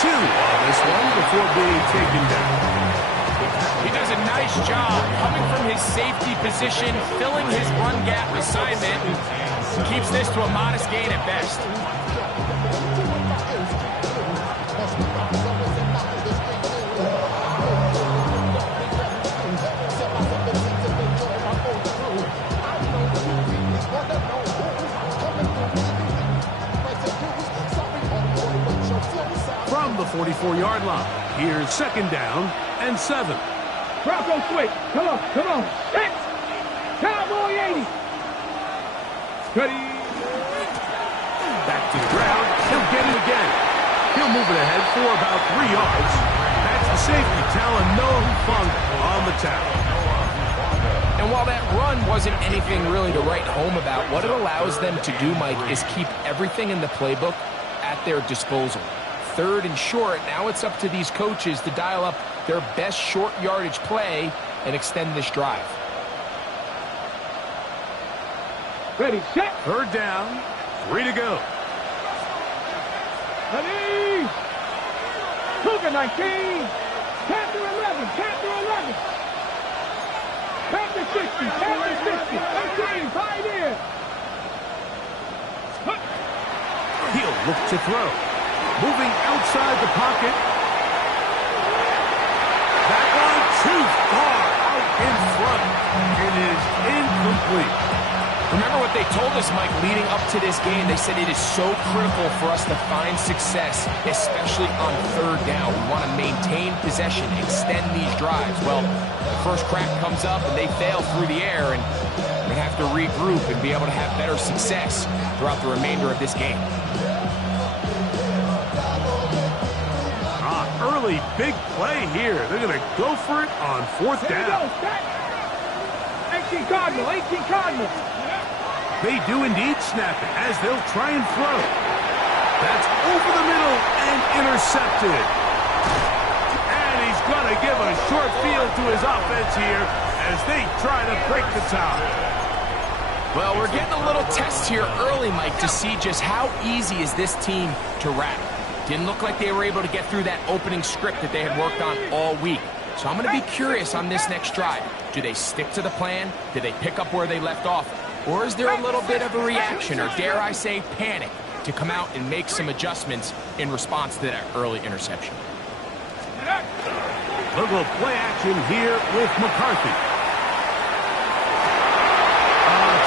2 on this one before being taken down. He does a nice job coming from his safety position, filling his run gap assignment, keeps this to a modest gain at best. From the 44-yard line, here's 2nd down and 7. Bronco switch. Come on, come on. Hit. Cowboy 80. Ready. Back to the ground. He'll get it again. He'll move it ahead for about 3 yards. That's the safety telling Noah Hufanga on the tackle. And while that run wasn't anything really to write home about, what it allows them to do, Mike, is keep everything in the playbook at their disposal. 3rd and short, now it's up to these coaches to dial up their best short yardage play and extend this drive. Ready, set. 3rd down, 3 to go. Ready. Cougar 19. Panther 11. Panther 11. Panther 60. Panther 60. 18. Pioneer. He'll look to throw. Moving outside the pocket. That one too far out in front. It is incomplete. Remember what they told us, Mike, leading up to this game? They said it is so critical for us to find success, especially on 3rd down. We want to maintain possession, extend these drives. Well, the first crack comes up and they fail through the air, and we have to regroup and be able to have better success throughout the remainder of this game. Early big play here. They're going to go for it on 4th down. 18 Cardinal, 18 Cardinal. They do indeed snap it as they'll try and throw. That's over the middle and intercepted. And he's going to give a short field to his offense here as they try to break the tie. Well, we're getting a little test here early, Mike, to see just how easy is this team to wrap. Didn't look like they were able to get through that opening script that they had worked on all week. So I'm going to be curious on this next drive. Do they stick to the plan? Do they pick up where they left off? Or is there a little bit of a reaction, or dare I say panic, to come out and make some adjustments in response to that early interception? Little play action here with McCarthy.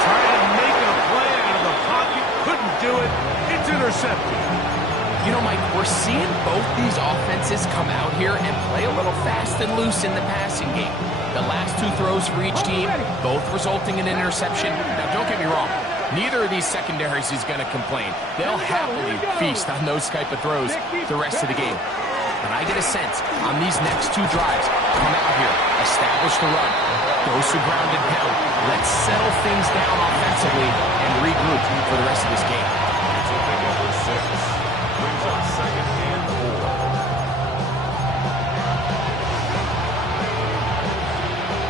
Trying to make a play out of the pocket. Couldn't do it. It's intercepted. You know, Mike, we're seeing both these offenses come out here and play a little fast and loose in the passing game. The last 2 throws for each team, both resulting in an interception. Now, don't get me wrong. Neither of these secondaries is going to complain. They'll happily feast on those type of throws the rest of the game. But I get a sense on these next 2 drives, come out here, establish the run, go some ground and pound. Let's settle things down offensively and regroup for the rest of this game. Number 6. Brings up 2nd and 4.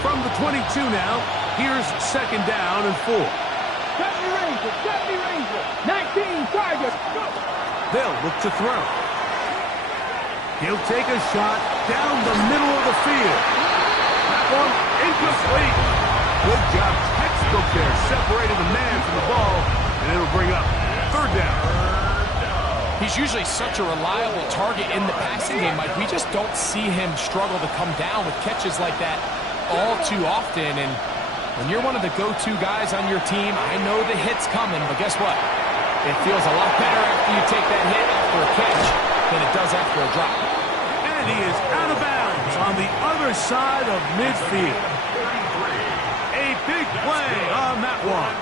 From the 22 now, here's 2nd down and 4. 70 Ranger, 19 Tiger. Go. They'll look to throw. He'll take a shot down the middle of the field. That one incomplete. Good job, textbook there, separating the man from the ball, and it'll bring up 3rd down. He's usually such a reliable target in the passing game, Mike. We just don't see him struggle to come down with catches like that all too often. And when you're one of the go-to guys on your team, I know the hit's coming, but guess what? It feels a lot better after you take that hit after a catch than it does after a drop. And he is out of bounds on the other side of midfield. A big play on that one.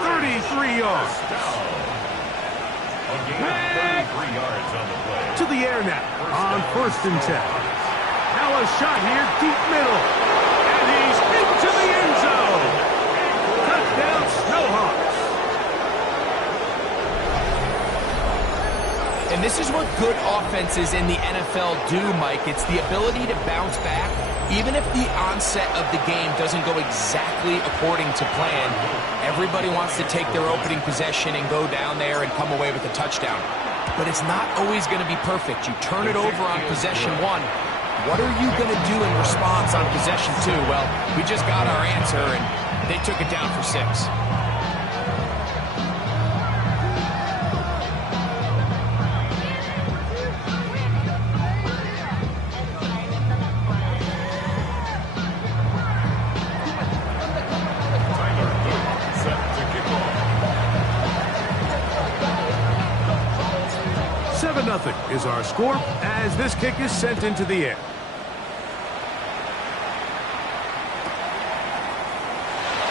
33 yards. To the air now on 1st and 10. Now a shot here deep middle. And he's into the end zone. Touchdown, Snowhawks. And this is what good offenses in the NFL do, Mike. It's the ability to bounce back, even if the onset of the game doesn't go exactly according to plan. Everybody wants to take their opening possession and go down there and come away with a touchdown. but it's not always going to be perfect. You turn it over on possession 1. What are you going to do in response on possession 2? Well, we just got our answer, and they took it down for 6. Nothing is our score as this kick is sent into the air.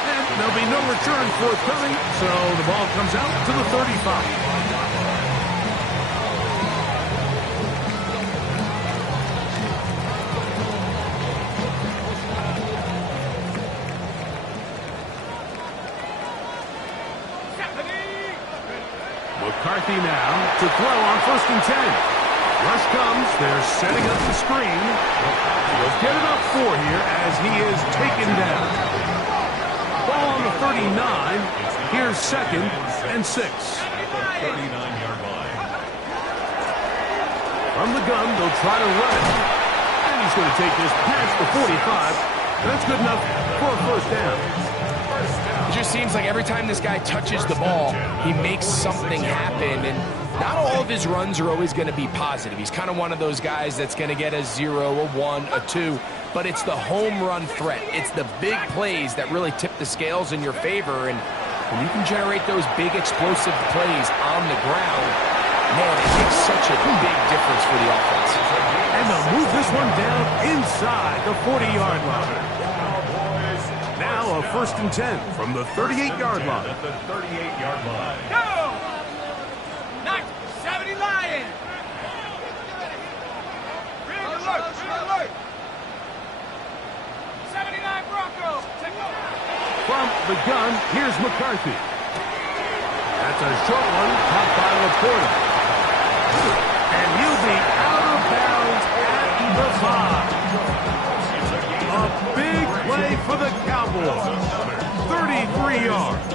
And there'll be no return forthcoming, so the ball comes out to the 35. McCarthy now to throw on 1st and 10. Rush comes. They're setting up the screen. He'll get it up 4 here as he is taken down. Ball on the 39. Here's 2nd and 6. 39-yard line. From the gun, they'll try to run it. And he's going to take this past the 45. That's good enough for a 1st down. It just seems like every time this guy touches the ball, he makes something happen, and not all of his runs are always going to be positive. He's kind of one of those guys that's going to get a 0, a 1, a 2, but it's the home run threat. It's the big plays that really tip the scales in your favor, and when you can generate those big explosive plays on the ground, man, it makes such a big difference for the offense. And they'll move this one down inside the 40-yard line. Now a 1st and 10 from the 38-yard line. At the 38-yard line. Go! 70 Lion! Green alert! 79 Bronco! Take over! From the gun, here's McCarthy. That's a short one, caught by Laporta. And he'll be out of bounds at the 5. A big play for the Cowboys. 33 yards.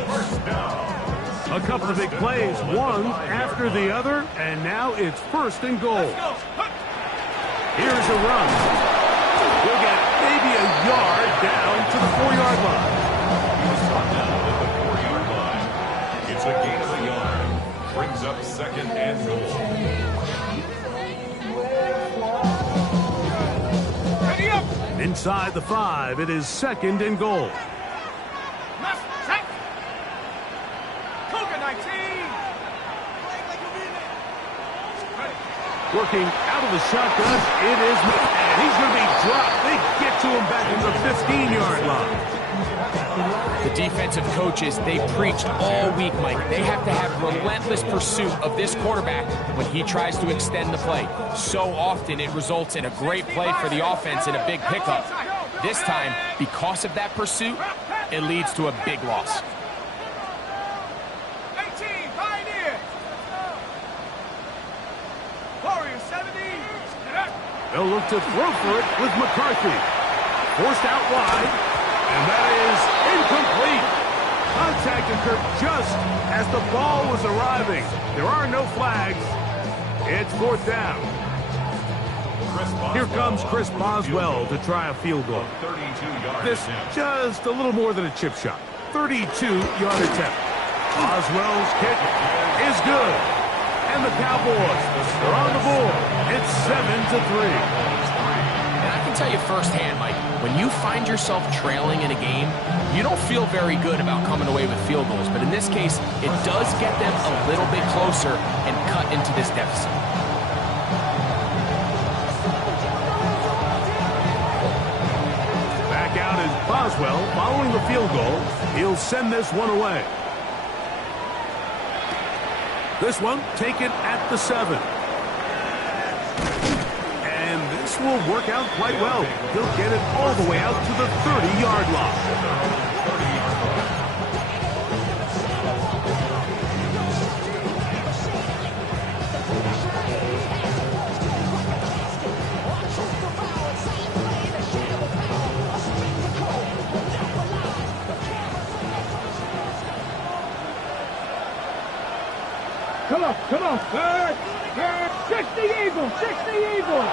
A couple of big plays, one after the other, and now it's 1st and goal. Here's a run. We'll get maybe a yard down to the 4-yard line. It's a gain of a yard. Brings up 2nd and goal. Inside the 5, it is 2nd and goal. Working out of the shotgun, it is, and he's going to be dropped. They get to him back in the 15-yard line. The defensive coaches, they preached all week, Mike. They have to have relentless pursuit of this quarterback when he tries to extend the play. So often it results in a great play for the offense and a big pickup. This time, because of that pursuit, it leads to a big loss. 18, Pioneer! Warrior 70! They'll look to throw for it with McCarthy. Forced out wide, and that is incomplete. Contact occurred just as the ball was arriving. There are no flags. It's 4th down. Here comes Chris Boswell to try a field goal. This just a little more than a chip shot. 32-yard attempt. Boswell's kick is good. And the Cowboys, they're on the board. It's 7-3. And I can tell you firsthand, Mike, when you find yourself trailing in a game, you don't feel very good about coming away with field goals. But in this case, it does get them a little bit closer and cut into this deficit. Back out is Boswell following the field goal. He'll send this one away. This one taken at the 7. And this will work out quite well. He'll get it all the way out to the 30-yard line. Come on, come on. Third. 60 Eagles, 60 Eagles.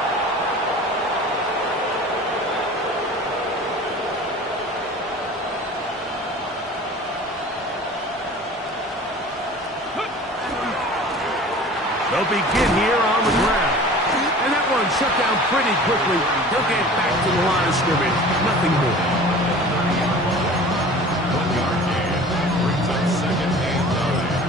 They'll begin here on the ground. And that one shut down pretty quickly. He'll get back to the line of scrimmage. Nothing more. 1 yard gain. Brings up second and 9.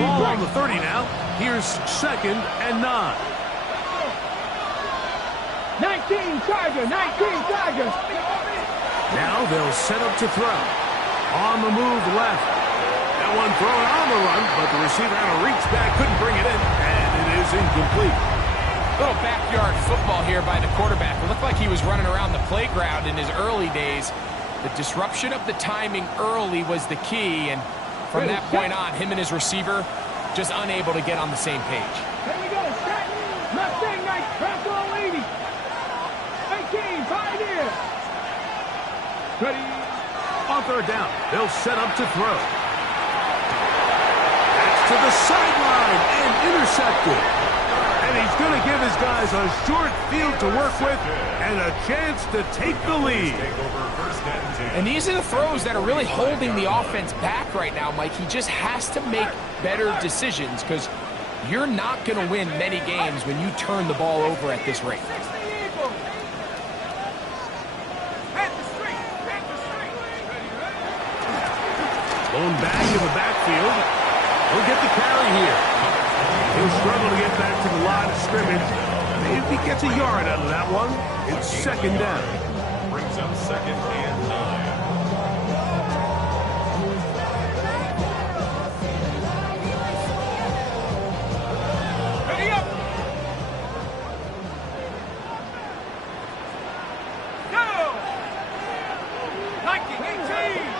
Ball on the 30 now. Here's second and 9. 19 Tiger, 19 Tiger. Now they'll set up to throw. On the move left. That one thrown on the run, but the receiver had to reach back, couldn't bring it in, and it is incomplete. Little backyard football here by the quarterback. It looked like he was running around the playground in his early days. The disruption of the timing early was the key, and from that point on, him and his receiver just unable to get on the same page. Here we go, set. Mustang Knight, Crackle 80. 18, Pioneer. Ready. On third down, they'll set up to throw. That's to the sideline and intercepted. And he's going to give his guys a short field to work with and a chance to take the lead. And these are the throws that are really holding the offense back right now, Mike. He just has to make better decisions because you're not going to win many games when you turn the ball over at this rate. Going back in the backfield. He'll get the carry here. He'll struggle to get back to the line of scrimmage. If he gets a yard out of that one, it's second down. Brings up second and 9. Ready up. Go. 19, 18.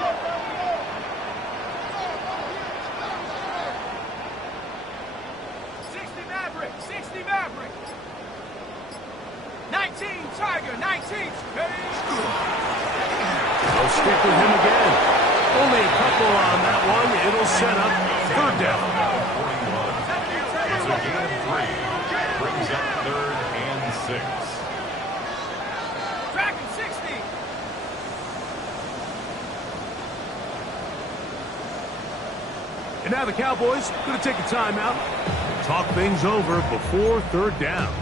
60 Maverick. 19 Tiger, 19. They'll stick with him again. Only a couple on that one. It'll set up third down. 41. It's a gain of 3. Brings up third and 6. Tracking 60. And now the Cowboys going to take a timeout. Talk things over before third down.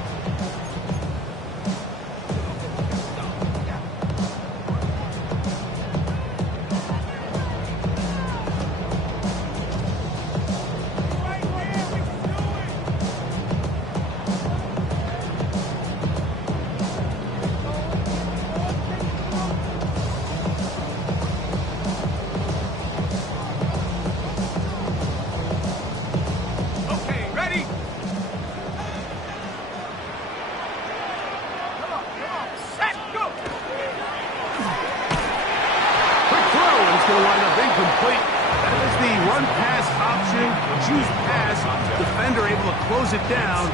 Going to wind up incomplete. That is the run-pass option. Choose pass. Defender able to close it down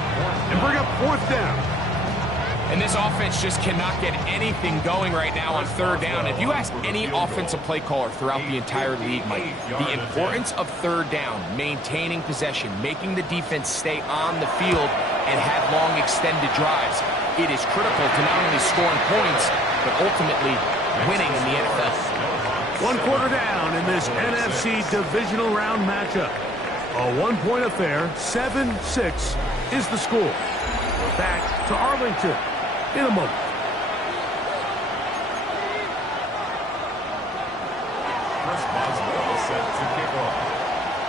and bring up fourth down. And this offense just cannot get anything going right now on third down. If you ask any offensive play caller throughout the entire league, Mike, the importance of third down, maintaining possession, making the defense stay on the field and have long extended drives, it is critical to not only scoring points, but ultimately winning in the NFL. 1 quarter down in this NFC divisional round matchup. A one-point affair, 7-6 is the score. We're back to Arlington in a moment. Boswell set to kick off.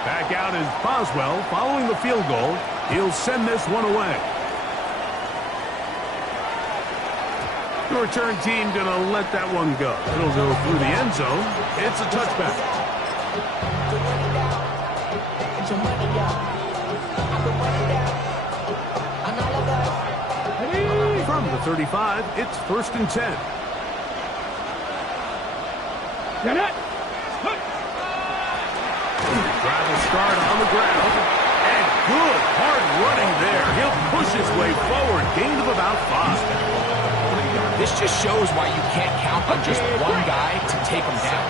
Back out is Boswell following the field goal. He'll send this one away. The return team going to let that one go. It'll go through the end zone. It's a touchback. From the 35, it's 1st and 10. Get it. Drive will start on the ground. And good hard running there. He'll push his way forward. Gain of about 5. This just shows why you can't count on just one guy to take him down.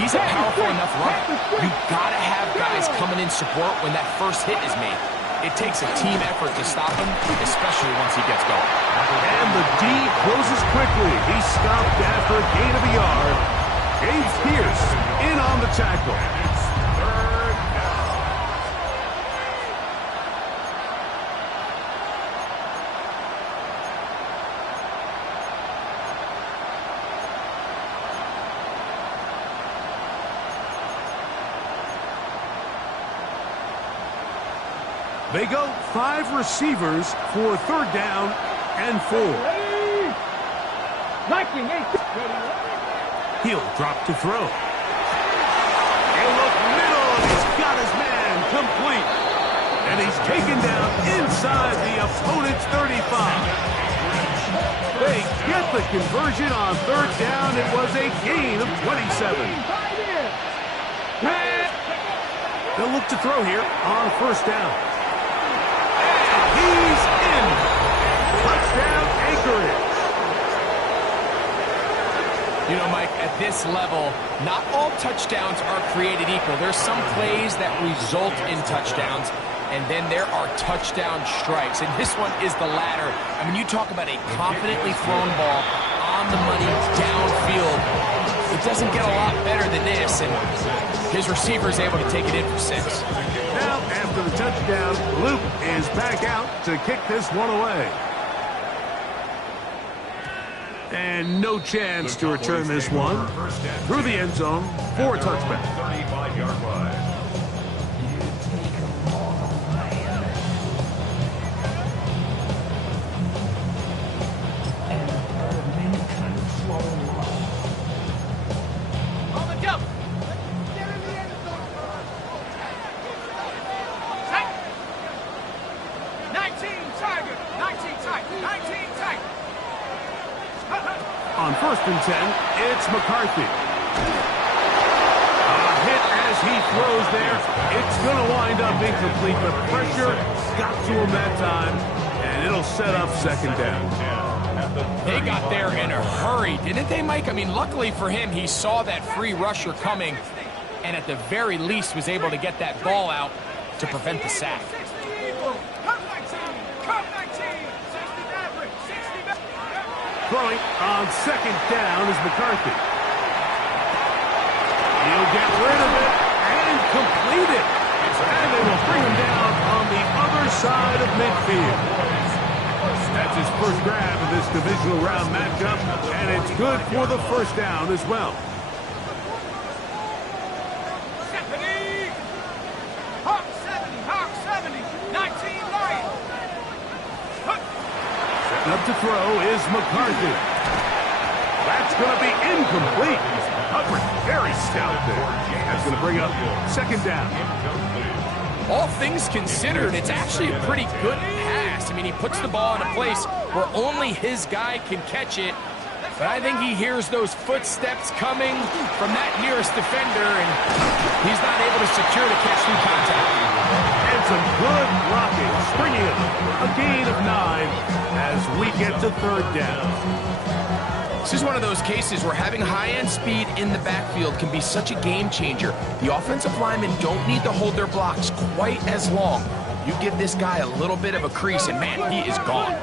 He's a powerful enough runner. You gotta have guys coming in support when that first hit is made. It takes a team effort to stop him, especially once he gets going. And the D closes quickly. He's stopped after a gain of a yard. James Pierce in on the tackle. They go 5 receivers for 3rd down and 4. He'll drop to throw. He'll look middle, and he's got his man complete. And he's taken down inside the opponent's 35. They get the conversion on 3rd down. It was a gain of 27. They'll look to throw here on 1st down. He's in. Touchdown, Anchorage. You know, Mike, at this level, not all touchdowns are created equal. There's some plays that result in touchdowns, and then there are touchdown strikes. And this one is the latter. I mean, you talk about a confidently thrown ball on the money downfield. It doesn't get a lot better than this, and his receiver is able to take it in for 6. Now, after the touchdown, Luke is back out to kick this one away. And no chance to return this one through the end zone for a touchback. 35-yard line. On 1st and 10, it's McCarthy. A hit as he throws there. It's going to wind up incomplete, but pressure got to him that time, and it'll set up 2nd down. They got there in a hurry, didn't they, Mike? I mean, luckily for him, he saw that free rusher coming, and at the very least was able to get that ball out to prevent the sack. Throwing on 2nd down is McCarthy. He'll get rid of it and complete it. And they will bring him down on the other side of midfield. That's his first grab of this divisional round matchup, and it's good for the 1st down as well. Up to throw is McCarthy. That's going to be incomplete. Hubbard very stout there. That's going to bring up 2nd down. All things considered, it's actually a pretty good pass. I mean, he puts the ball in a place where only his guy can catch it. But I think he hears those footsteps coming from that nearest defender, and he's not able to secure the catch through contact. And some good blocking, bringing it a gain of 9 as we get to 3rd down. This is one of those cases where having high-end speed in the backfield can be such a game changer. The offensive linemen don't need to hold their blocks quite as long. You give this guy a little bit of a crease, and man, he is gone.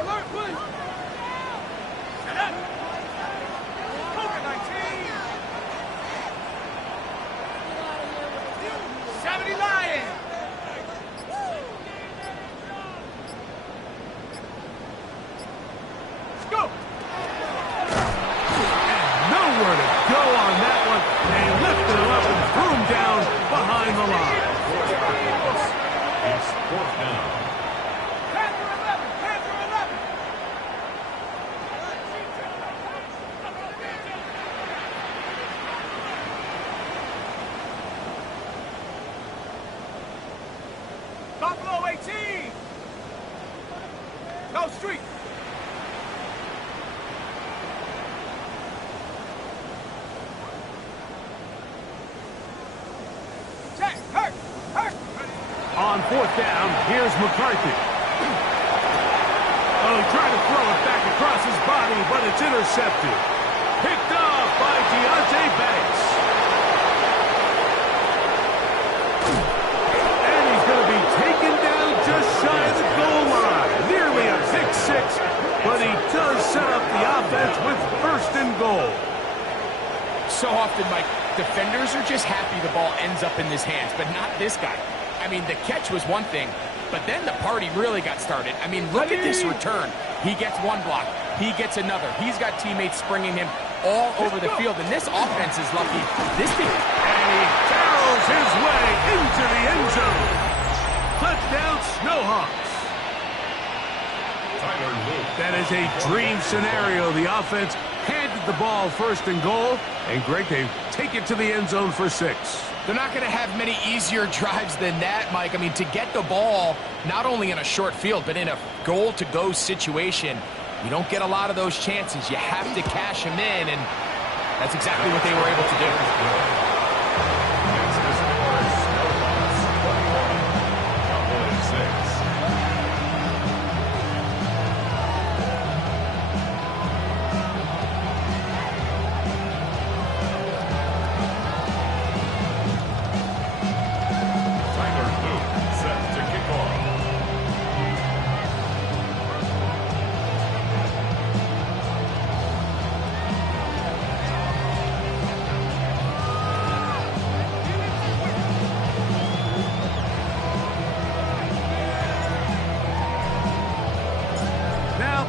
Buffalo 18. Go street. Check. Hurt. On 4th down, here's McCarthy. Oh, he tried to throw it back across across his body, but it's intercepted. Picked off by Deontay Banks. And he's going to be taken down just shy of the goal line. Nearly a pick six, but he does set up the offense with first and goal. So often, Mike, defenders are just happy the ball ends up in his hands, but not this guy. I mean, the catch was one thing, but then the party really got started. I mean, look at this return. He gets one block. He gets another. He's got teammates springing him all over the field, and this offense is lucky. This thing... And he barrels his way into the end zone. Touchdown, Snowhawks. That is a dream scenario. The offense handed the ball first and goal, and Greg, they take it to the end zone for 6. They're not going to have many easier drives than that, Mike. I mean, to get the ball, not only in a short field, but in a goal-to-go situation, you don't get a lot of those chances. You have to cash them in, and that's exactly what they were able to do. Next is for Snowhawks 21, Cowboys 6.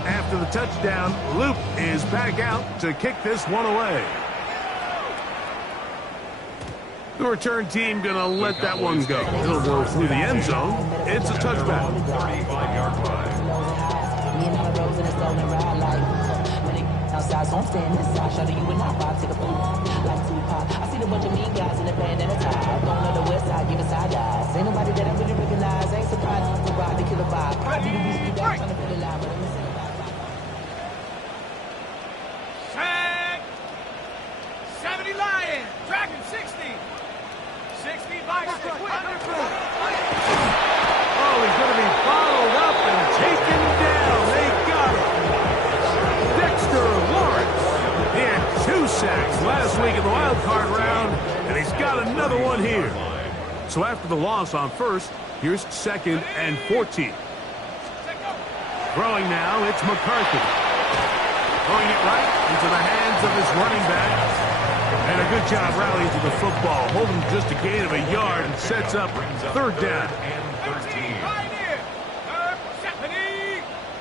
After the touchdown, Luke is back out to kick this one away. The return team going to let that one go. It'll go through the end zone. It's a touchback. 35-yard line. Outside, so I'm standing inside. Shout to you and I vibe, take a boom. Like Tupac. I see the bunch of mean guys in the band and a tie. Don't know the west side, give a side eyes. Ain't nobody that I really recognize. Ain't surprised to ride the killer vibe. Probably the beast be down, trying to feel alive, but I'm missing a vibe. Sack! 70 Lions, Dragon 60. 60 Vikes, underfoot. Oh, he's going to be followed up and taken down. They got him. Dexter Lawrence. He had 2 sacks last week in the wild card round, and he's got another one here. So after the loss on first, here's 2nd and 14. Throwing now, it's McCarthy. Throwing it right into the hands of his running back. And a good job rallying to the football, holding just a gain of a yard and sets up 3rd down. And 13. Right here. 70.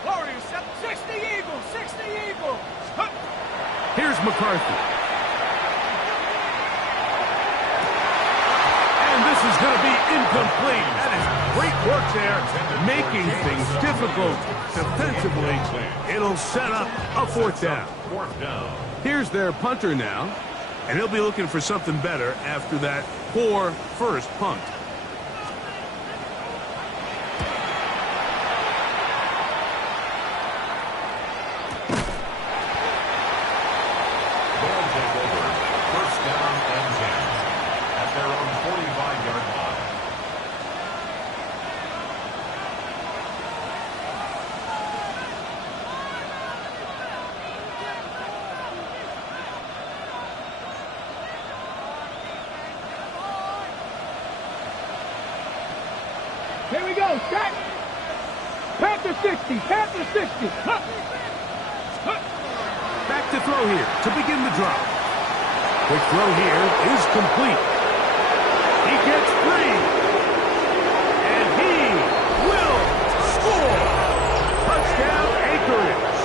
Warriors, 60 Eagles, 60 Eagles. Here's McCarthy. And this is going to be incomplete. That is great work there, making things difficult defensively. It'll set up a 4th down. 4th down. Here's their punter now, and he'll be looking for something better after that poor first punt. Ball takeover. 1st down and 10. At their own 45-yard line. Here we go, Sack. Panther 60, Panther 60. Back to throw here to begin the drop. Quick throw here is complete. He gets free. And he will score. Touchdown, Anchorage.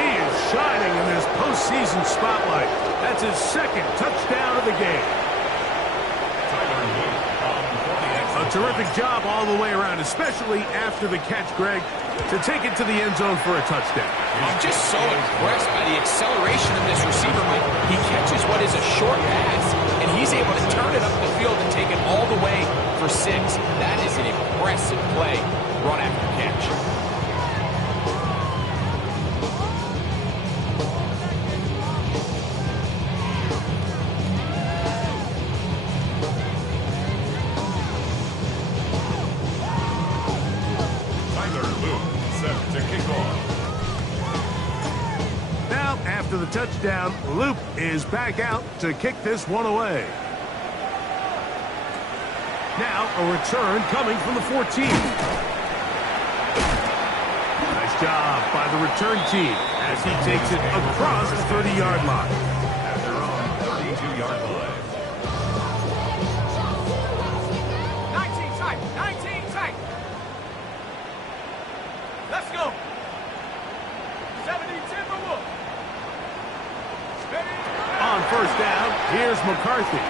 He is shining in this postseason spotlight. That's his 2nd touchdown of the game. A terrific job all the way around, especially after the catch, Greg, to take it to the end zone for a touchdown. I'm just so impressed by the acceleration of this receiver, Mike. He catches what is a short pass, and he's able to turn it up the field and take it all the way for 6. That is an impressive play, run after catch. Tyler Luke set to kick off. After the touchdown, Luke is back out to kick this one away. Now a return coming from the 14. Nice job by the return team as he takes it across the 30-yard line. At their own 32-yard line. 19 tight, 19 tight. Let's go. 70 Timberwolves. On first down, here's McCarthy.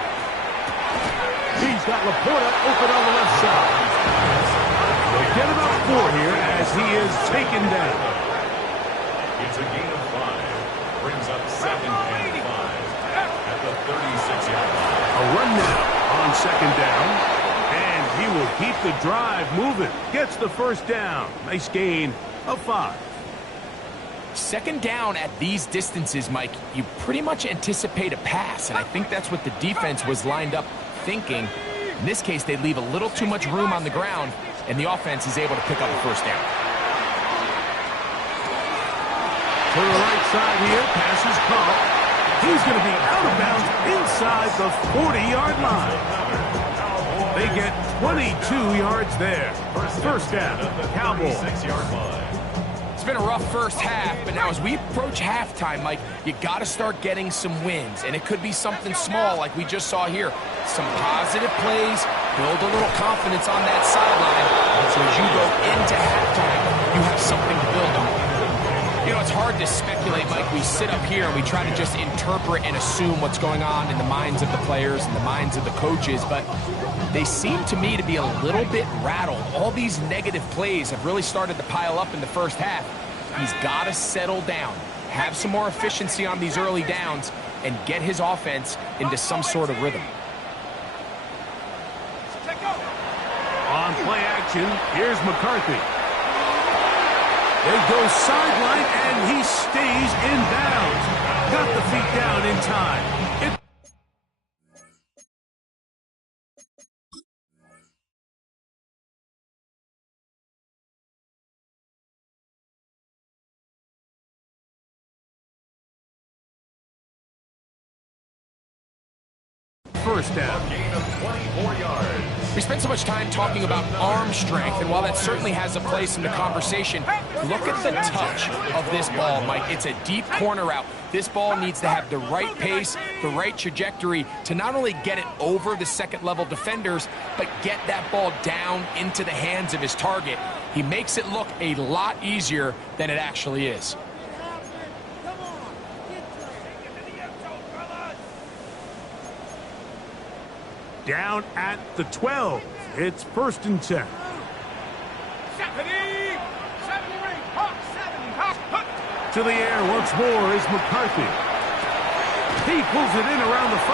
He's got Laporta open on the left side. They'll get about 4 here as he is taken down. It's a gain of 5. Brings up 2nd and 5 at the 36-yard line. A run now on second down. And he will keep the drive moving. Gets the first down. Nice gain of 5. Second down at these distances, Mike, you pretty much anticipate a pass, and I think that's what the defense was lined up thinking. In this case, they leave a little too much room on the ground, and the offense is able to pick up a first down. To the right side here, pass is caught. He's going to be out of bounds inside the 40-yard line. They get 22 yards there. First down, Cowboys. 6-yard line. It's been a rough first half, but now as we approach halftime, Mike, you got to start getting some wins, and it could be something small like we just saw here. Some positive plays, build a little confidence on that sideline, so as you go into halftime, you have something to build on. You know, it's hard to speculate, Mike. We sit up here and we try to just interpret and assume what's going on in the minds of the players and the minds of the coaches, but they seem to me to be a little bit rattled. All these negative plays have really started to pile up in the first half. He's got to settle down, have some more efficiency on these early downs, and get his offense into some sort of rhythm. On play action, here's McCarthy. They go sideline, and he stays in bounds. Got the feet down in time. First down. Gain of 24 yards. We spent so much time talking about arm strength, and while that certainly has a place in the conversation, look at the touch of this ball, Mike. It's a deep corner route. This ball needs to have the right pace, the right trajectory to not only get it over the second-level defenders, but get that ball down into the hands of his target. He makes it look a lot easier than it actually is. Down at the 12. It's 1st and 10. 70 ring, hop, 70, hop, hook. To the air once more is McCarthy. He pulls it in around the 5.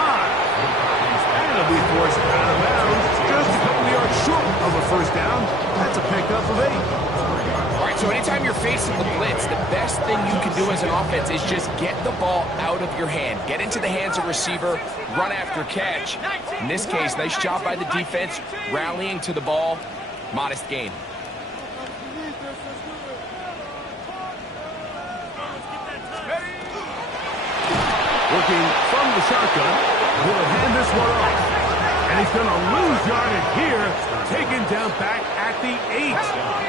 And it'll be forced out of bounds. Just a couple of yards short of a first down. That's a pickup of 8. All right, so anytime you're facing the blitz, the best thing you can do as an offense is just get the ball out of your hand. Get into the hands of receiver, run after catch. In this case, nice job by the defense, rallying to the ball. Modest gain. Working from the shotgun. He'll hand this one off. And he's going to lose yardage here. Taken down back at the 8.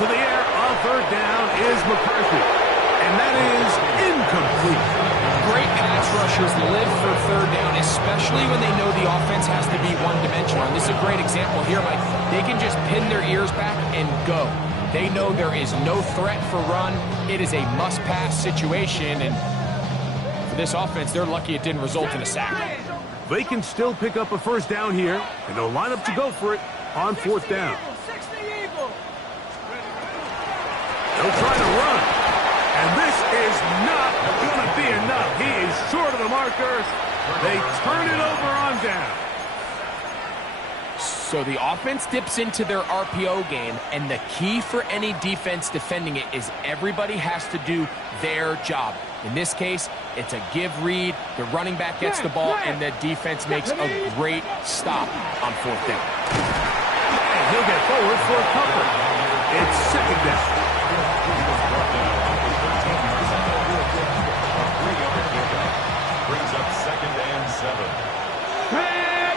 To the air on third down is McCarthy. And that is incomplete. Great pass rushers live for third down, especially when they know the offense has to be one-dimensional. And this is a great example here, Mike. They can just pin their ears back and go. They know there is no threat for run. It is a must-pass situation, and for this offense, they're lucky it didn't result in a sack. They can still pick up a first down here, and they'll line up to go for it on 4th down. They'll try to run, and this is not going to be enough. He is short of the marker. They turn it over on down. So the offense dips into their RPO game, and the key for any defense defending it is everybody has to do their job. In this case, it's a give read. The running back gets the ball, and the defense makes a great stop on 4th down. he'll get forward for a couple. It's second down. Brings up second and 7. Tag.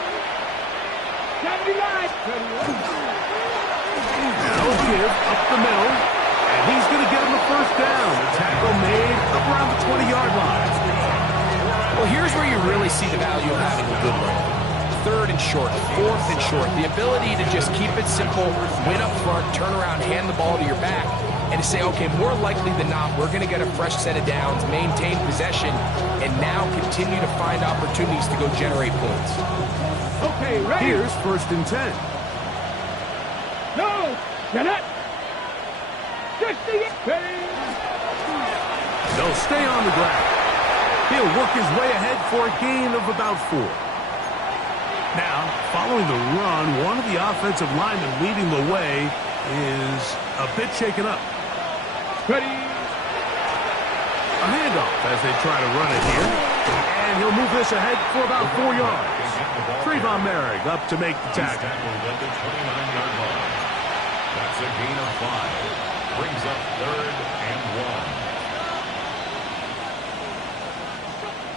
79. Now give up the middle, and he's going to get him the first down. The tackle made up around the 20-yard line. Well, here's where you really see the value of having a good run. Third and short, fourth and short. The ability to just keep it simple, win up front, turn around, hand the ball to your back, and to say, okay, more likely than not, we're going to get a fresh set of downs, maintain possession, and now continue to find opportunities to go generate points. Okay, ready? Here's first and 10. No, you're not. Just the ready. They'll stay on the ground. He'll work his way ahead for a gain of about 4. Now, following the run, one of the offensive linemen leading the way is a bit shaken up. Ready. A handoff as they try to run it here. And he'll move this ahead for about 4 yards. Trayvon Merrick up to make the tackle. Tackled at the 29-yard line. That's a gain of 5. Brings up third and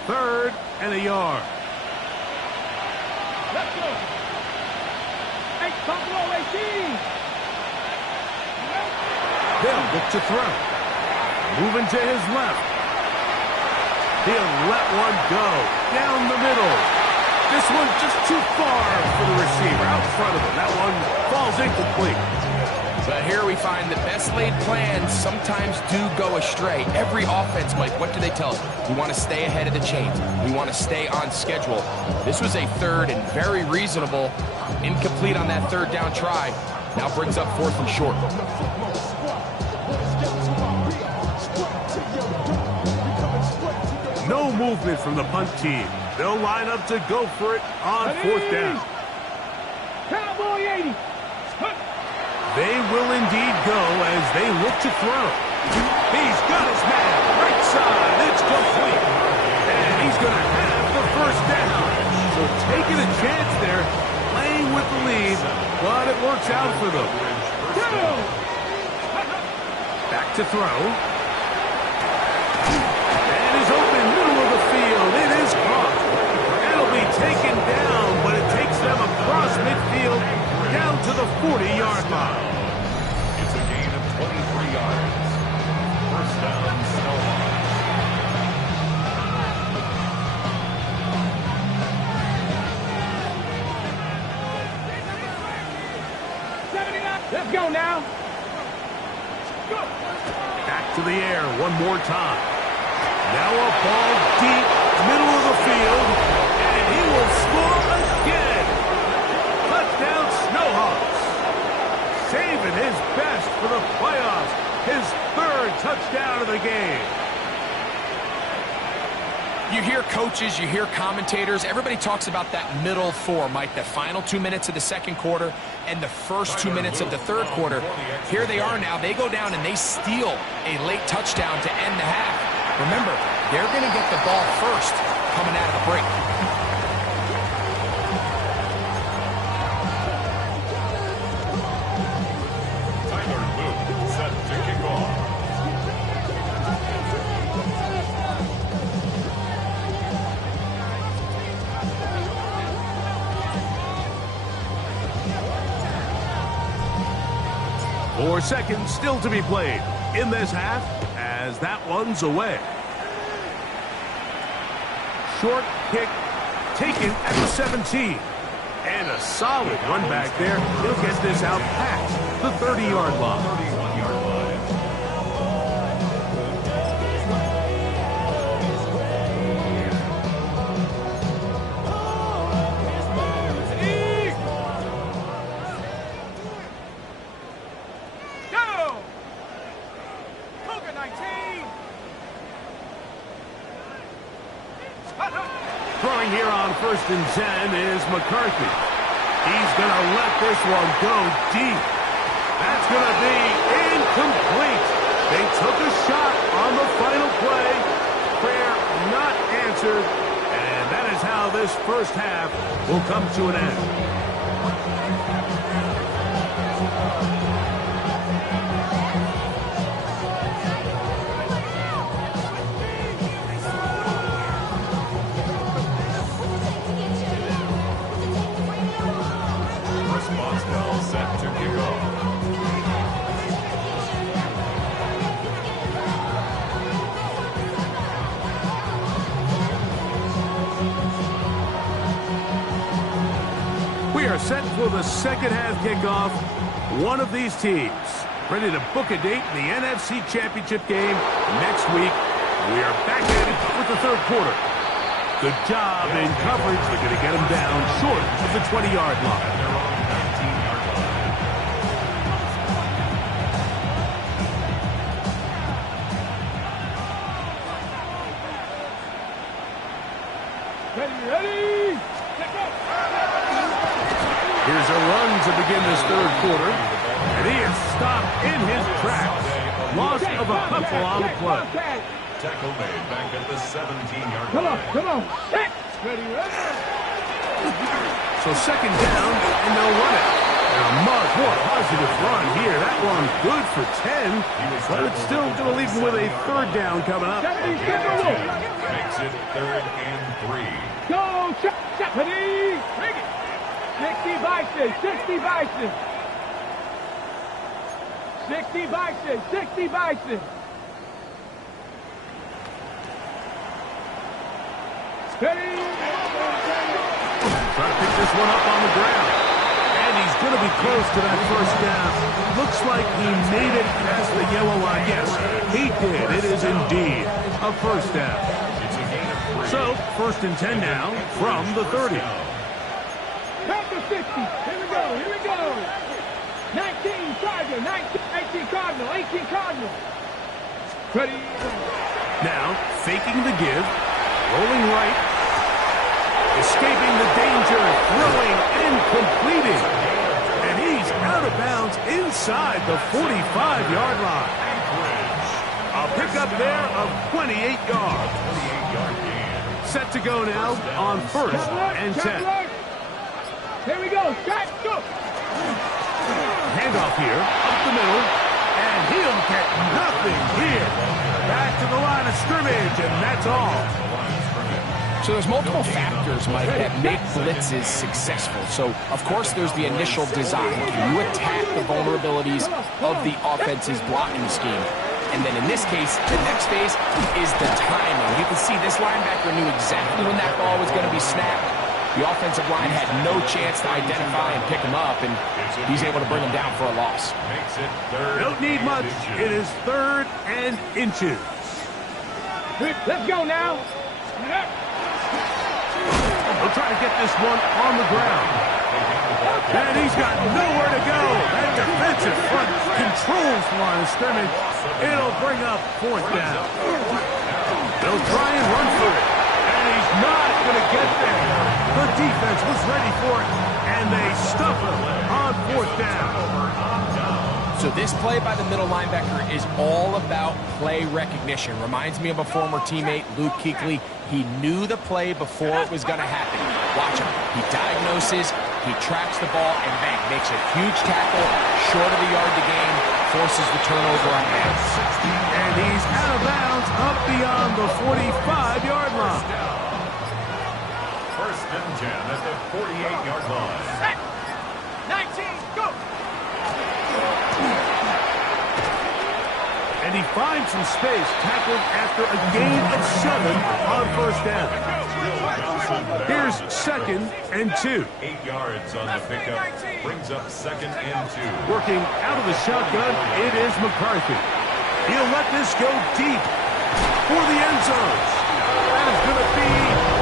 1. Third and a yard. Let's go. Hey, Buffalo 18. They'll look to throw. Moving to his left. He'll let one go down the middle. This one just too far for the receiver out in front of him. That one falls incomplete. But here we find that best laid plans sometimes do go astray. Every offense, Mike, what do they tell us? We want to stay ahead of the chains. We want to stay on schedule. This was a third and very reasonable. Incomplete on that third down try. Now brings up fourth and short. No movement from the punt team. They'll line up to go for it on fourth down. Cowboy 80. They will indeed go as they look to throw. He's got his man. Right side. It's complete. And he's going to have the first down. So taking a chance there, playing with the lead, but it works out for them. Back to throw. And is open middle of the field. It is caught. It'll be taken down, but it takes them across midfield down to the 40-yard line. It's a gain of 23 yards. First down, Snowhawks. Let's go now. Back to the air one more time. Now a ball deep, middle of the field, and he will score again. Touchdown, Snowhawks. Saving his best for the playoffs. His third touchdown of the game. You hear coaches, you hear commentators, everybody talks about that middle four, Mike, the final 2 minutes of the second quarter and the first 2 minutes of the third quarter. Here they are now. They go down and they steal a late touchdown to end the half. Remember, they're going to get the ball first coming out of the break. Set to kick off. Four seconds still to be played in this half as that one's away. Short kick taken at the 17. And a solid run back there. He'll get this out past the 30-yard line. 31-yard line. Go! Cougar 19. Throwing here on first and 10 is McCarthy. He's going to let this one go deep. That's going to be incomplete. They took a shot on the final play. Prayer not answered. And that is how this first half will come to an end. are set for the second half kickoff. One of these teams ready to book a date in the NFC Championship game next week. We are back at it with the third quarter. Good job in coverage. They're going to get them down short of the 20-yard line. Ready? Here's a run to begin this third quarter. And he is stopped in his tracks. Loss of a couple on the play. Tackle made back at the 17-yard Come on, line. come on. Set. Ready? So second down, and they'll run it. Now, Mark, what a positive run here. That one good for 10, but it's still going to leave him with a third down coming up. Makes it 3rd and 3. Go, shot, ready? 60 Bison, 60 Bison. 60 Bison, 60 Bison. Ready? Trying to pick this one up on the ground. And he's going to be close to that first down. Looks like he made it past the yellow line. Yes, he did. It is indeed a first down. It's a gain of 3. So, 1st and 10 now from the 30. Back to 50. Here we go, here we go. 19 Cardinal, 18 Cardinal, 18 Cardinal. Ready? Now, faking the give, rolling right, escaping the danger, throwing and completing. And he's out of bounds inside the 45-yard line. A pickup there of 28 yards. 28-yard gain. Set to go now on 1st and 10. Here we go, shot, go. Handoff here, up the middle, and he'll get nothing here. Back to the line of scrimmage, and that's all. So there's multiple factors, Mike, that make blitzes successful. So, of course, there's the initial design. Can you attack the vulnerabilities of the offense's blocking scheme? And then in this case, the next phase is the timing. You can see this linebacker knew exactly when that ball was going to be snapped. The offensive line had no chance to identify and pick him up, and he's able to bring him down for a loss. Makes it 3rd. Don't need much. It is 3rd and inches. Let's go now. He'll try to get this one on the ground. And he's got nowhere to go. That defensive front controls the line of scrimmage. It'll bring up 4th down. They'll try and run for it. And he's not going to get there. The defense was ready for it. And they stuff him on 4th down. So this play by the middle linebacker is all about play recognition. Reminds me of a former teammate, Luke Kuechly. He knew the play before it was going to happen. Watch him. He diagnoses, he tracks the ball, and bang, makes a huge tackle, short of the yard to gain, forces the turnover on bounds. And he's out of bounds up beyond the 45-yard line. 1st and 10 at the 48-yard line. 19, go. And he finds some space, tackled after a gain of 7 on 1st down. Here's 2nd and 2. 8 yards on the pickup. Brings up 2nd and 2. Working out of the shotgun, it is McCarthy. He'll let this go deep for the end zone. That is going to be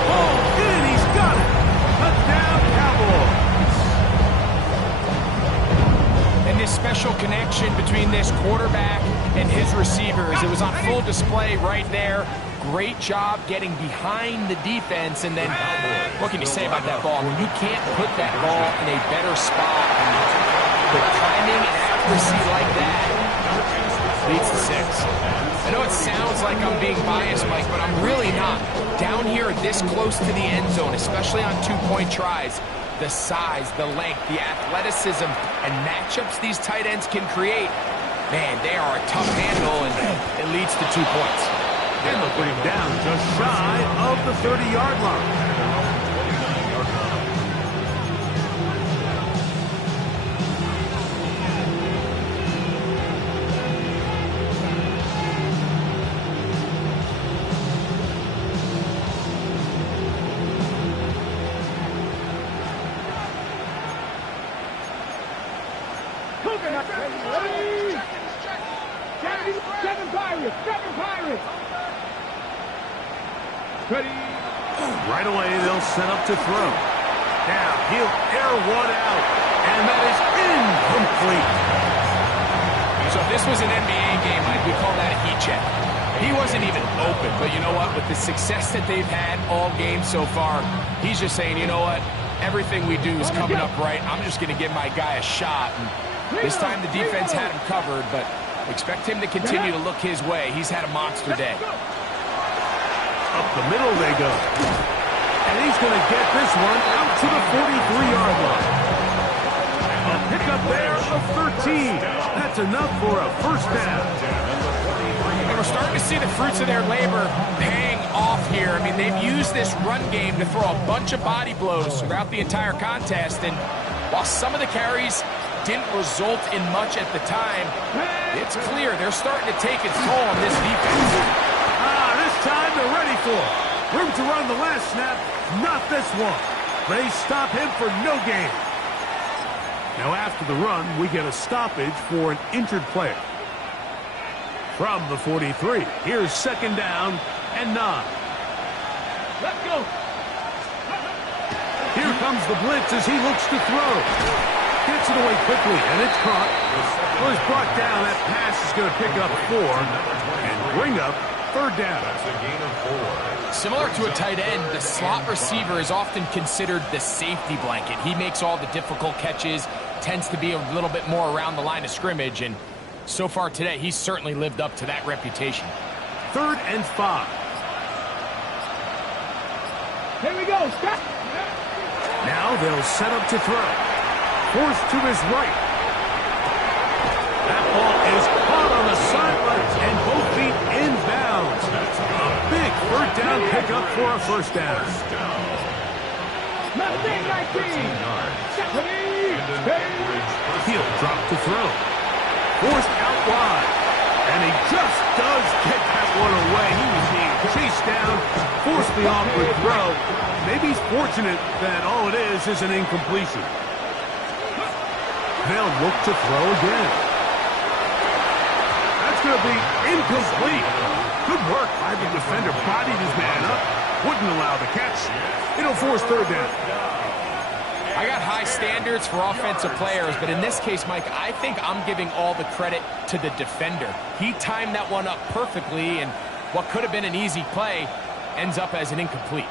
hauled in. He's got it. Touchdown, Cowboys. And this special connection between this quarterback and his receivers, it was on full display right there. Great job getting behind the defense, and then what can you say about that ball? When you can't put that ball in a better spot, the timing and accuracy like that leads to 6. I know it sounds like I'm being biased, Mike, but I'm really not. Down here this close to the end zone, especially on 2-point tries, the size, the length, the athleticism, and matchups these tight ends can create, man, they are a tough handle, and it leads to 2 points. And they'll put him down just shy of the 30-yard line. Ready? 7 Pirates. 7 Pirates. Ready? Right away, they'll set up to throw. Now, he'll air one out, and that is incomplete. So if this was an NBA game, we call that a heat check. He wasn't even open, but you know what? With the success that they've had all game so far, he's just saying, you know what? Everything we do is coming up right. I'm just going to give my guy a shot. And this time the defense had him covered, but expect him to continue to look his way. He's had a monster day. Up the middle they go. And he's going to get this one out to the 43-yard line. A pickup there of 13. That's enough for a first down. And we're starting to see the fruits of their labor paying off here. I mean, they've used this run game to throw a bunch of body blows throughout the entire contest. And while some of the carries didn't result in much at the time, it's clear they're starting to take its toll on this defense. This time they're ready for it. Room to run the last snap, not this one. They stop him for no gain. Now after the run, we get a stoppage for an injured player. From the 43, here's second down and 9. Let's go. Here comes the blitz as he looks to throw. Gets it away quickly, and it's caught. Well, it's brought down. That pass is going to pick up 4 and bring up third down. That's a gain of 4. Similar to a tight end, the slot receiver is often considered the safety blanket. He makes all the difficult catches, tends to be a little bit more around the line of scrimmage, and so far today, he's certainly lived up to that reputation. 3rd and 5. Here we go. Stop. Now they'll set up to throw. Forced to his right. That ball is caught on the sideline and both feet inbounds. A big 3rd down pickup for a first down. Mustang 19. He'll drop to throw. Forced out wide. And he just does get that one away. He was being chased down, forced the awkward throw. Maybe he's fortunate that all it is an incompletion. They'll look to throw again. That's going to be incomplete. Good work by the defender. Bodied his man up. Wouldn't allow the catch. It'll force third down. I got high standards for offensive players, but in this case, Mike, I think I'm giving all the credit to the defender. He timed that one up perfectly, and what could have been an easy play ends up as an incomplete.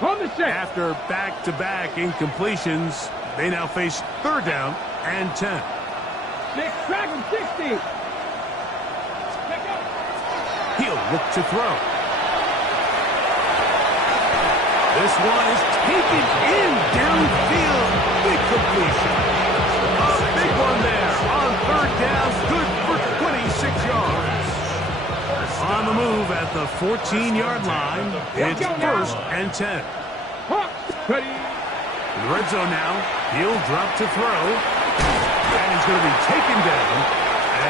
On the set. After back-to-back incompletions, they now face third down and 10. 6, drag him, 60. He'll look to throw. This one is taken in downfield. Big completion. A big one there on third down. Good for 26 yards. On the move at the 14-yard line. It's 1st and 10. Ready. In the red zone now. He'll drop to throw. And he's going to be taken down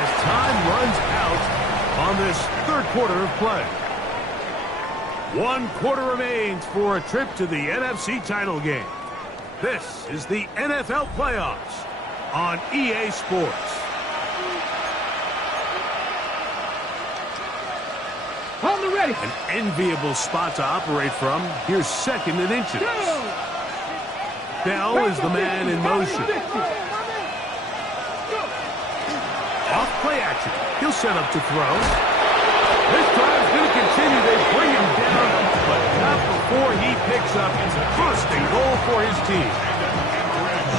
as time runs out on this third quarter of play. 1 quarter remains for a trip to the NFC title game. This is the NFL playoffs on EA Sports. On the ready. An enviable spot to operate from. Here's 2nd and inches. Bell is the man in motion. Off play action. He'll set up to throw. This drive's going to continue. They bring him down, but not before he picks up first and goal for his team.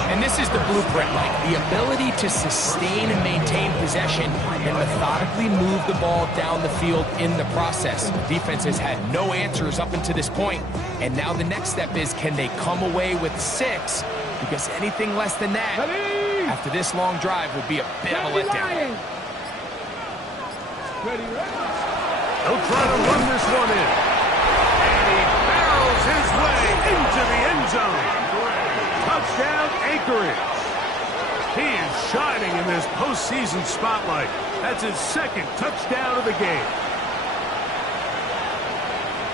And this is the blueprint, Mike. The ability to sustain and maintain possession and methodically move the ball down the field in the process. The defense has had no answers up until this point, and now the next step is, can they come away with 6? Because anything less than that, after this long drive, would be a bit of a letdown. Ready. They'll try to run this one in. And he barrels his way into the end zone. Touchdown, Anchorage. He is shining in this postseason spotlight. That's his 2nd touchdown of the game.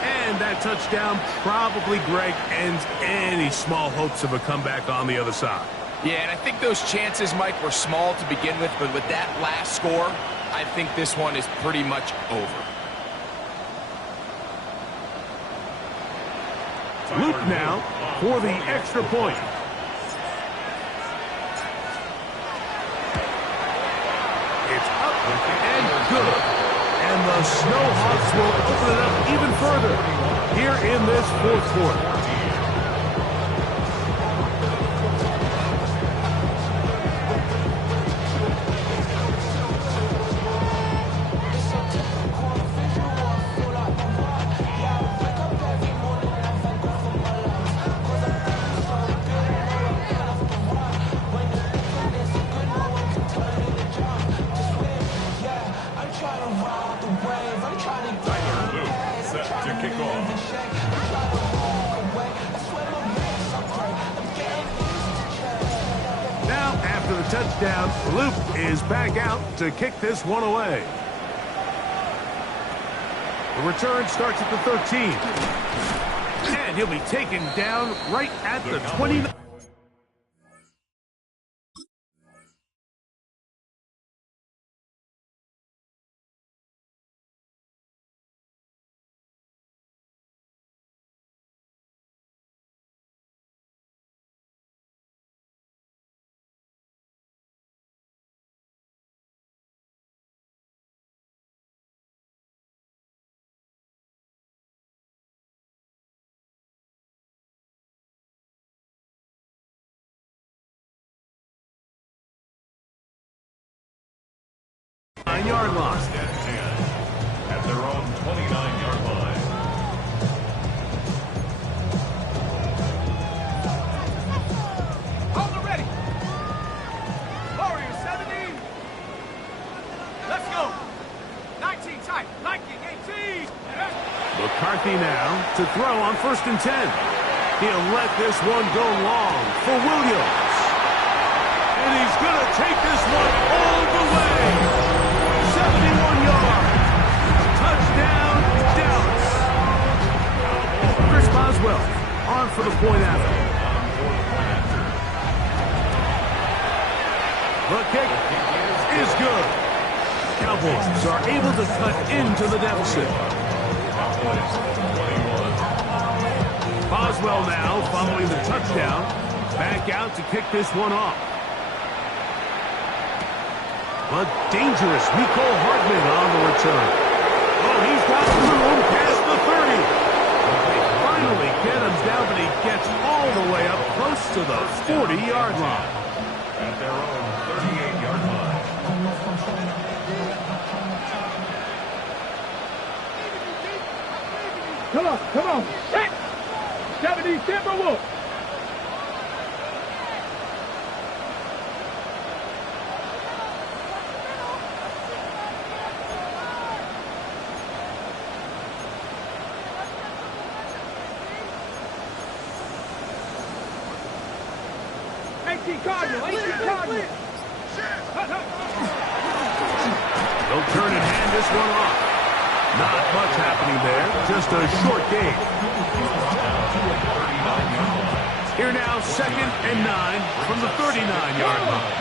And And that touchdown probably, Greg, ends any small hopes of a comeback on the other side. Yeah, and I think those chances, Mike, were small to begin with, but with that last score, I think this one is pretty much over. Luke now for the extra point. It's up and good. And the Snowhawks will open it up even further here in this fourth quarter. Touchdown. Luke is back out to kick this one away. The return starts at the 13. And he'll be taken down right at the 29. Yard line. At their own 29-yard line. Hold it ready. Warriors 17. Let's go. 19 tight. 19, 18. McCarthy now to throw on 1st and 10. He'll let this one go long for Williams. And he's going to take this one all the way. 71 yards. Touchdown, Dallas. Chris Boswell on for the point after. The kick is good. Cowboys are able to cut into the deficit. Boswell now following the touchdown. Back out to kick this one off. But dangerous Nicole Hartman on the return. Oh, he's got room past the 30. They finally get him down, but he gets all the way up close to the 40-yard line. At their own 38-yard line. Come on. Set. 70 Timberwolves. Cardinal. They'll turn and hand this one off. Not much happening there. Just a short game. Here now, 2nd and 9 from the 39-yard line.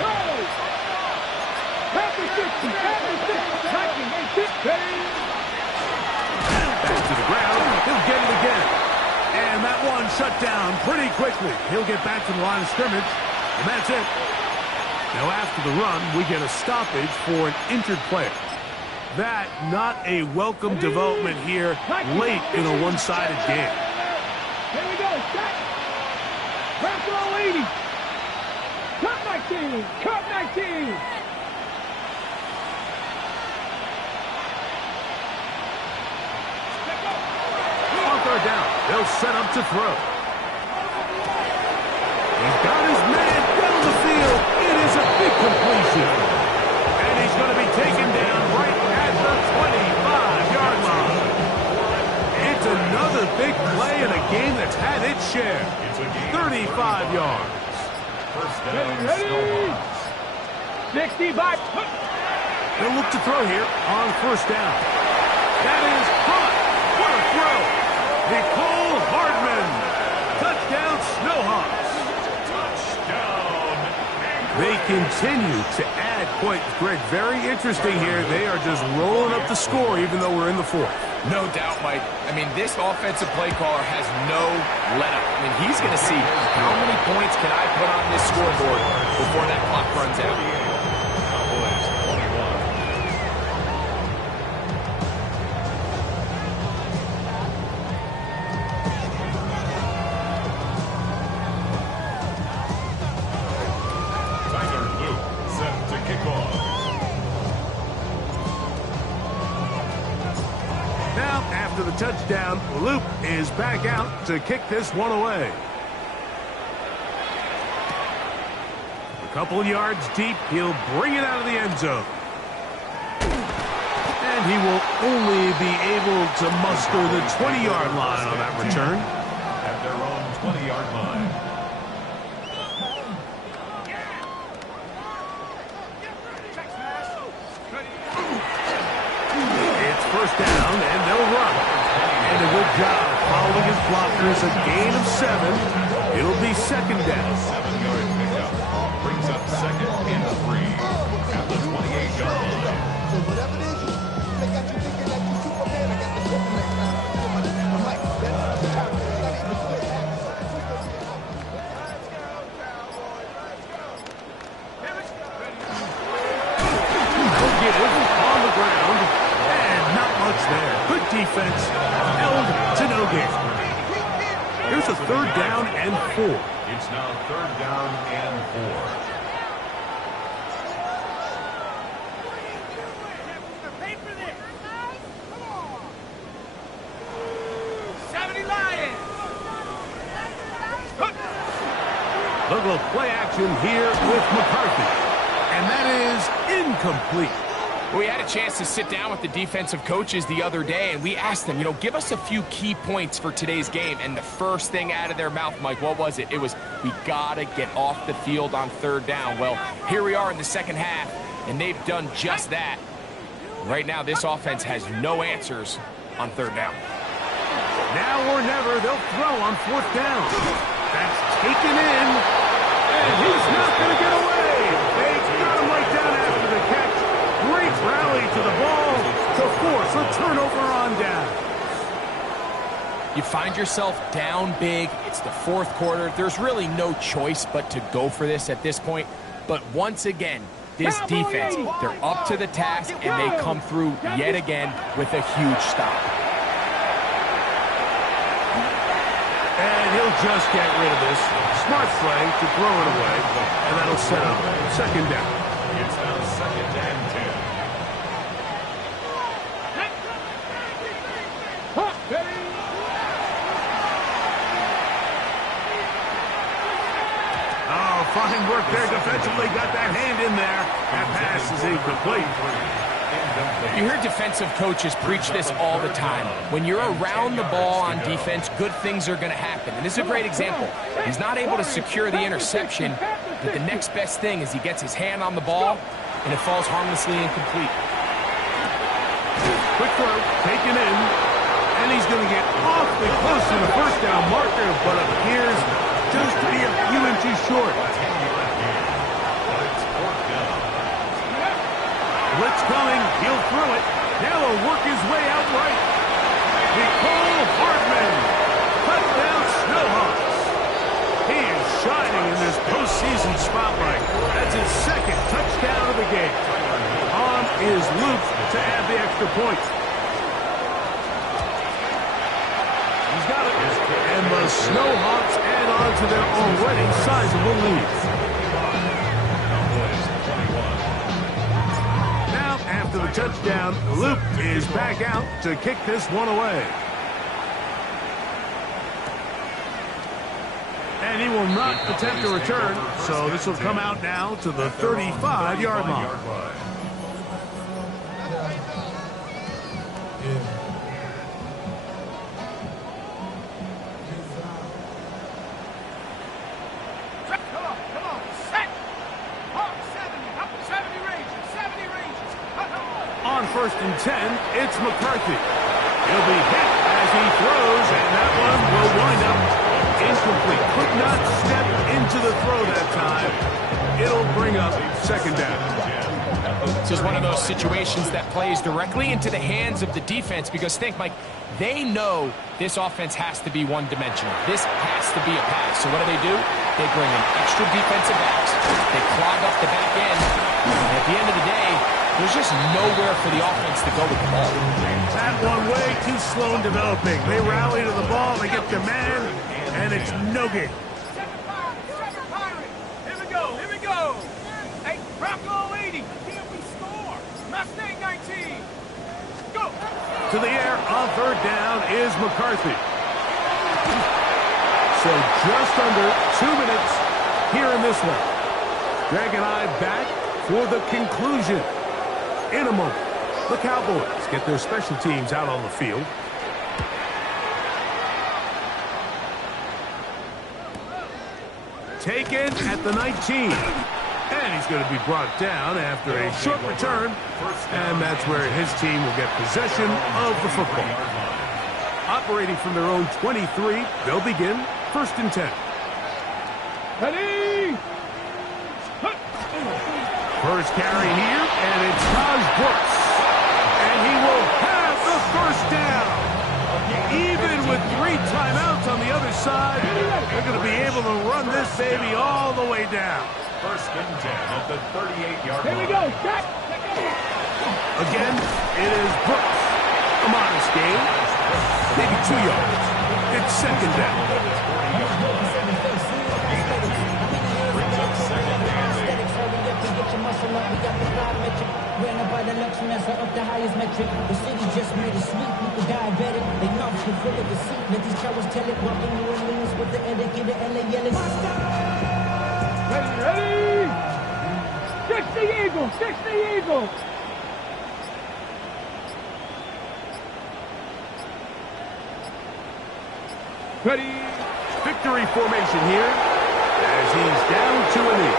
Back to the ground. He'll get it again. And that one shut down pretty quickly. He'll get back to the line of scrimmage. And that's it. Now after the run, we get a stoppage for an injured player. That not a welcome development here late in a one-sided game. Here we go. Set. Press all 80. Cut 19. Cut 19. On 3rd down, they'll set up to throw. He's got his man down the field. It is a big completion. And he's going to be taken down right at the 25-yard line. It's another big play in a game that's had its share. 35 yards. First down, Ready. 65. They'll look to throw here on 1st down. That is caught. What a throw. continue to add points. Greg, very interesting here. They are just rolling up the score even though we're in the fourth. No doubt, Mike. I mean, this offensive play caller has no let-up. I mean, he's going to see how many points can I put on this scoreboard before that clock runs out. Cowboys 21. Tyler Luke set to kick off. Now, after the touchdown, Luke is back out to kick this one away. A couple yards deep, he'll bring it out of the end zone. And he will only be able to muster the 20-yard line on that return. At their own 20-yard line. It's first down, and they'll run. And a good job following his blockers, a gain of 7. It'll be second down. 7-yard pickup. Brings up second and 3 at the 28-yard line. So whatever it is, they got you thinking that you Superman. I got the Superman. I'm like, that's the time. It's not even good. He'll get it on the ground, and not much there. Good defense, held to no gain. Here's a third down and 4. It's now third down and 4. Look at play action here with McCarthy. And that is incomplete. We had a chance to sit down with the defensive coaches the other day, and we asked them, give us a few key points for today's game. And the first thing out of their mouth, Mike, what was it? It was, we got to get off the field on third down. Well, here we are in the second half, and they've done just that. Right now, this offense has no answers on third down. Now or never, they'll throw on fourth down. That's taken in, and he's not going to get away. They got him right down after the catch. Great rally to the ball to force a turnover on down. You find yourself down big. It's the fourth quarter. There's really no choice but to go for this at this point. But once again, this defense, they're up to the task, and they come through yet again with a huge stop. And he'll just get rid of this. Smart play to throw it away, and that'll set up second down. It's now second and 10. Oh, fine work there defensively. Got that hand in there. That pass is incomplete. You hear defensive coaches preach this all the time. When you're around the ball on defense, good things are going to happen. And this is a great example. He's not able to secure the interception, but the next best thing is he gets his hand on the ball, and it falls harmlessly incomplete. Quick throw, taken in, and he's going to get awfully close to the first down marker, but appears just to be a few inches short. Blitz coming, he'll throw it. Now he'll work his way out right. Nicole Hardman, touchdown Snowhawks. He is shining in this postseason spotlight. That's his second touchdown of the game. On is Luke to add the extra point. He's got it. And the Snowhawks add on to their already sizable lead. After the touchdown, Luke is back out to kick this one away. And he will not attempt a return, so this will come out now to the 35-yard line. On first and 10, it's McCarthy. He'll be hit as he throws, and that one will wind up incomplete. Could not step into the throw that time. It'll bring up second down. This is one of those situations that plays directly into the hands of the defense because think, Mike, they know this offense has to be one-dimensional. This has to be a pass. So what do? They bring in extra defensive backs. They clog up the back end. And at the end of the day, there's just nowhere for the offense to go with the ball. That one way too slow in developing. They rally to the ball, they get their man, and it's no gain. Here we go. Hey, Bronco 80. Can we score? Mustang 19. Go. To the air on third down is McCarthy. So just under 2 minutes here in this one. Greg and I back for the conclusion. In a moment, the Cowboys get their special teams out on the field. Taken at the 19. And he's going to be brought down after a short return. And that's where his team will get possession of the football. Operating from their own 23, they'll begin 1st and 10. Ready? First carry here, and it's Taj Brooks. And he will have the first down. Even with 3 timeouts on the other side, they're going to be able to run this baby all the way down. 1st and 10 at the 38-yard line. Here we go. Set. Again, it is Brooks. A modest gain. Maybe 2 yards. It's second down. Up the highest metric. The city just made it sweet. People diabetic. They mouths were full of deceit. Let these cowards tell it. Walking New Orleans with the indicator and they yelling. Ready? 60 Eagles. 60 Eagles. Ready? Victory formation here as he's down to a knee.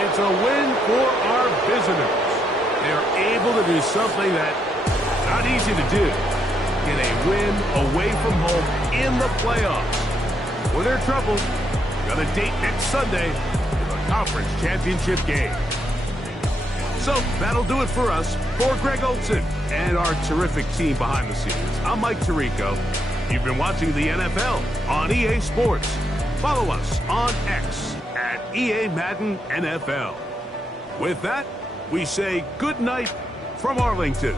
It's a win for our visitors. They're able to do something that's not easy to do. Get a win away from home in the playoffs. For their trouble, got a date next Sunday for the conference championship game. So that'll do it for us. For Greg Olson and our terrific team behind the scenes, I'm Mike Tirico. You've been watching the NFL on EA Sports. Follow us on X at EA Madden NFL. With that, we say good night from Arlington.